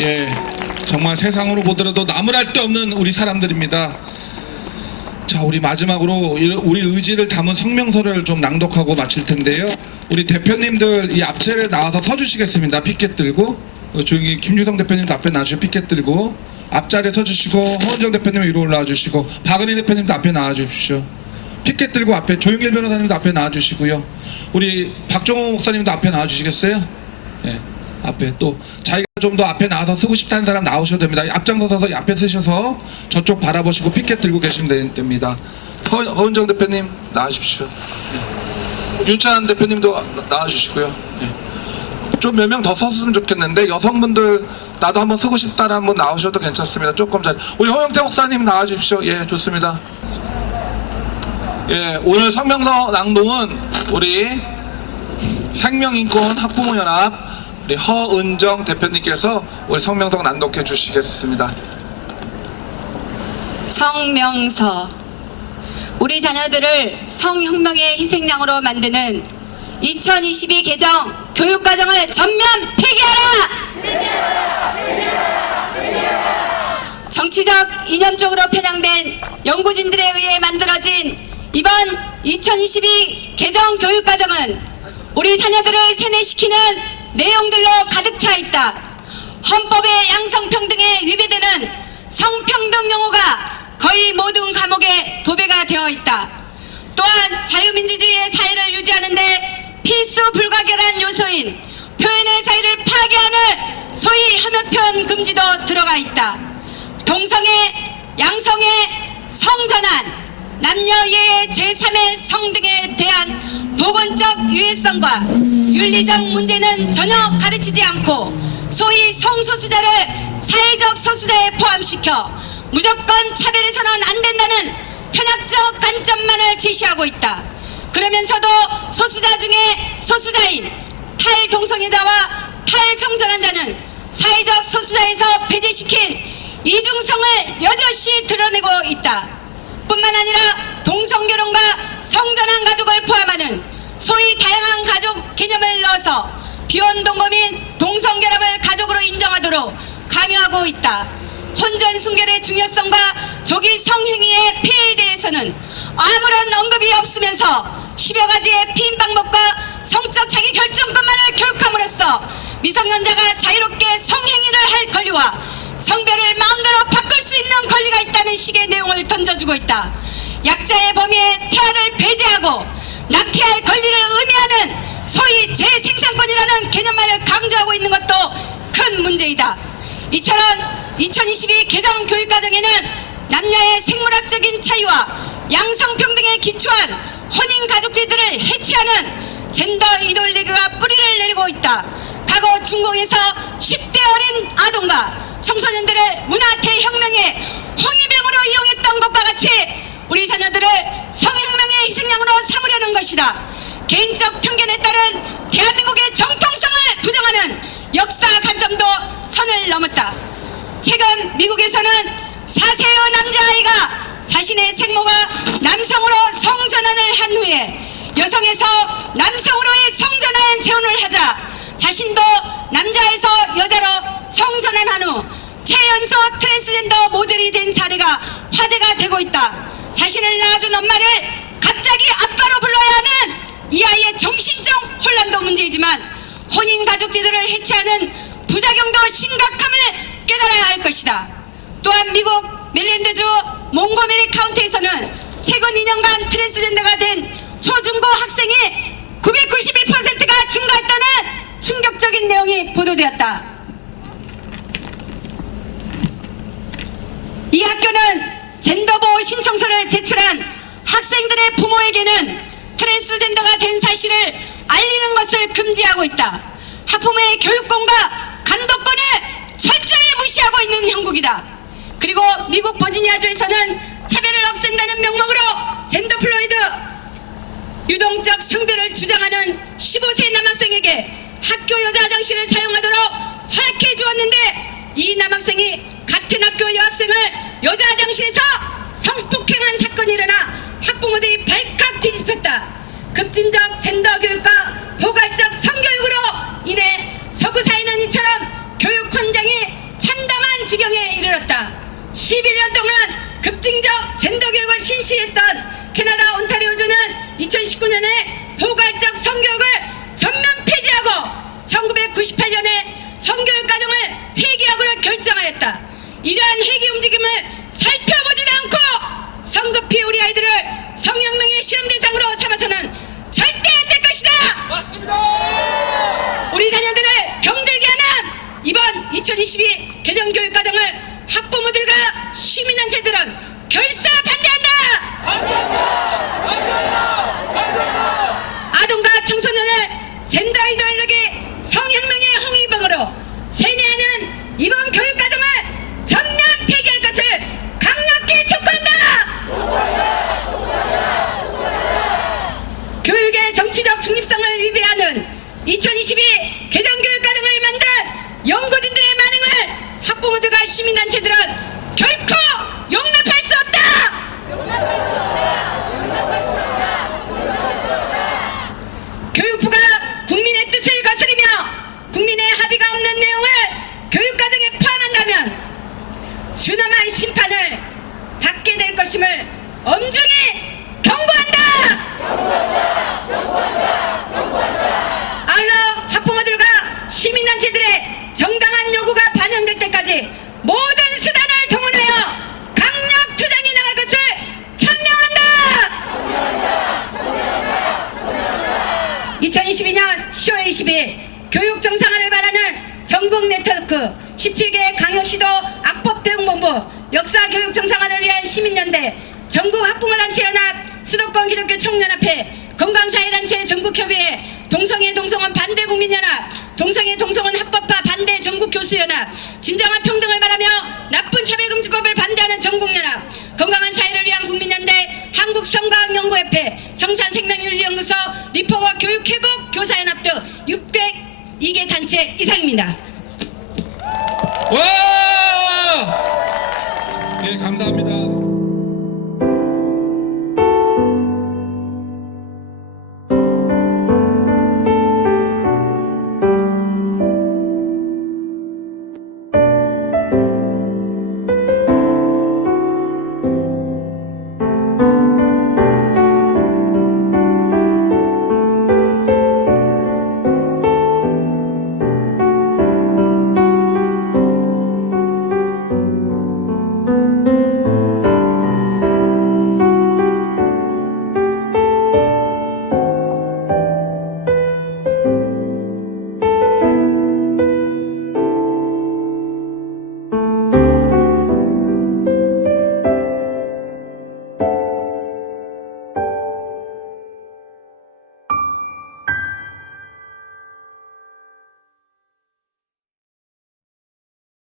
예, 정말 세상으로 보더라도 나무랄 데 없는 우리 사람들입니다. 자, 우리 마지막으로 이- 우리 의지를 담은 성명서를 좀 낭독하고 마칠 텐데요. 우리 대표님들 이 앞자리에 나와서 서주시겠습니다. 피켓 들고 어, 저기 김유성 대표님도 앞에 나와주시고 피켓 들고 앞자리에 서주시고 허은정 대표님 위로 올라와 주시고 박은희 대표님도 앞에 나와 주십시오. 피켓 들고 앞에 조영길 변호사님도 앞에 나와 주시고요. 우리 박종호 목사님도 앞에 나와 주시겠어요? 예. 앞에 또 자기가 좀 더 앞에 나와서 쓰고 싶다는 사람 나오셔도 됩니다. 앞장서서 앞에 쓰셔서 저쪽 바라보시고 피켓 들고 계시면 되- 됩니다. 허, 허은정 대표님 나와주십시오. 예. 윤찬 대표님도 나- 나와주시고요. 예. 좀몇 명더 섰으면 좋겠는데 여성분들 나도 한번 쓰고 싶다는 분 나오셔도 괜찮습니다. 조금 잘 우리 허영태 목사님 나와주십시오. 예, 좋습니다. 예, 오늘 성명서 낭독은 우리 생명인권 학부모연합 우리 허은정 대표님께서 우리 성명서 낭독해 주시겠습니다. 성명서 우리 자녀들을 성혁명의 희생양으로 만드는 2022 개정 교육과정을 전면 폐기하라! 정치적 이념적으로 편향된 연구진들에 의해 만들어진 이번 2022 개정 교육과정은 우리 자녀들을 세뇌시키는 내용들로 가득 차 있다. 헌법의 양성평등에 위배되는 성평등 용어가 거의 모든 과목에 도배가 되어 있다. 또한 자유민주주의의 사회를 유지하는데 필수 불가결한 요소인 표현의 자유를 파괴하는 소위 혐오편 금지도 들어가 있다. 동성애, 양성애, 성전환, 남녀예의 제3의 성 등에 대한 보건적 유해성과 윤리적 문제는 전혀 가르치지 않고 소위 성소수자를 사회적 소수자에 포함시켜 무조건 차별해서는 안 된다는 편향적 관점만을 제시하고 있다. 그러면서도 소수자 중에 소수자인 탈동성애자와 탈성전환 자는 사회적 소수자에서 배제시킨 이중성을 여럿이 드러내고 있다. 뿐만 아니라 동성결혼과 성전환 가족을 포함하는 소위 다양한 가족 개념을 넣어서 비혼동거민 동성결합을 가족으로 인정하도록 강요하고 있다. 혼전 순결의 중요성과 조기 성행위의 폐해에 대해서는 아무런 언급이 없으면서 10여 가지의 피임 방법과 성적 자기 결정권만을 교육함으로써 미성년자가 자유롭게 성행위를 할 권리와 성별을 마음대로 바꿀 수 있는 권리가 있다는 식의 내용을 던져주고 있다. 약자의 범위에 태아를 배제하고 낙태할 권리를 의미하는 소위 재생산권이라는 개념만을 강조하고 있는 것도 큰 문제이다. 이처럼 2022 개정 교육과정에는 남녀의 생물학적인 차이와 양성평등에 기초한 혼인가족제들을 해치하는 젠더 이돌리그가 뿌리를 내리고 있다. 과거 중공에서 10대 어린 아동과 청소년들을 문화 대 혁명의 홍위병으로 이용했던 것과 같이 우리 자녀들을 성혁명의 희생양으로 삼으려는 것이다. 개인적 편견에 따른 대한민국의 정통성을 부정하는 역사 관점도 선을 넘었다. 최근 미국에서는 사세의 남자아이가 자신의 생모가 남성으로 성전환을 한 후에 여성에서 남성으로의 성전환 재혼을 하자 자신도 남자에서 여자로 성전환한 후 최연소 트랜스젠더 모델이 된 사례가 화제가 되고 있다. 자신을 낳아준 엄마를 갑자기 아빠로 불러야 하는 이 아이의 정신적 혼란도 문제이지만 혼인 가족 제도를 해체하는 부작용도 심각함을 깨달아야 할 것이다. 또한 미국 멜랜드주 몽고메리 카운티에서는 최근 2년간 트랜스젠더가 된 초중고 학생이 991%가 증가했다는 충격적인 내용이 보도되었다. 이 학교는 젠더보호 제출한 학생들의 부모에게는 트랜스젠더가 된 사실을 알리는 것을 금지하고 있다. 학부모의 교육권과 감독권을 철저히 무시하고 있는 형국이다. 그리고 미국 버지니아주에서는 차별을 없앤다는 명목으로 젠더 플로이드 유동적 성별을 주장하는 15세 남학생에게 학교 여자 화장실을 사용하도록 허락해 주었는데 이 남학생이 같은 학교 여학생을 여자 화장실에서 성폭행한 사건이 일어나 학부모들이 발칵 뒤집혔다. 급진적 젠더 교육과 포괄적 성교육으로 인해 서구 사회는 이처럼 교육 현장이 11년 동안 급진적 젠더 교육을 실시했던 캐나다 온타리오주는 2019년에 포괄적 성교육을 전면 폐지하고 1998년에 성교육 과정을 폐기하기로 결정하였다. 이러한 회기 움직임을 살펴보지도 않고 성급히 우리 아이들을 성혁명의 시험 대상으로 삼아서는 절대 안 될 것이다. 우리 자녀들을 병들게 하는 이번 2022 개정 교육 과정을 학부모들과 시민단체들은 결사 반대한다. 아동과 청소년을 젠더 아이디올로기 성혁명의 홍위병으로 세뇌하는 이번 교육 과정을 전면 폐기할 것을 강력히 촉구한다. 교육의 정치적 중립성을 위배하는 2022 개정교육 과정을 만든 연구진들의 반응을 학부모들과 시민단체들은 결코 용납할 수 없다. 교육부가 국민의 뜻을 거스리며 국민의 합의가 없는 내용을 교육과정에 포함한다면 준엄한 심판을 받게 될 것임을 엄중히 경고한다. 아울러 학부모들과 시민단체들의 정당한 요구가 반영될 때까지 모든 수단을 동원하여 강력 투쟁에 나갈 것을 천명한다. 2022년 10월 20일 교육 정상화를 바라는 전국 네트워크 17개 강역시도 악법 대응본부 역사 교육 정상화를 위한 시민연대 전국 학부모단체 연합 수도권 기독교 총연합회 건강사회단체 전국협의회 동성애 동성원 반대국민연합 동성애 동성원 합법화 반대 전국교수연합 진정한 평등을 바라며 나쁜 차별금지법을 반대하는 전국연합 건강한 사회를 위한 국민연대 한국성과학연구협회 성산생명윤리연구소 리포와 교육회복 교사연합 등 602개 단체 이상입니다. 와! 네, 감사합니다.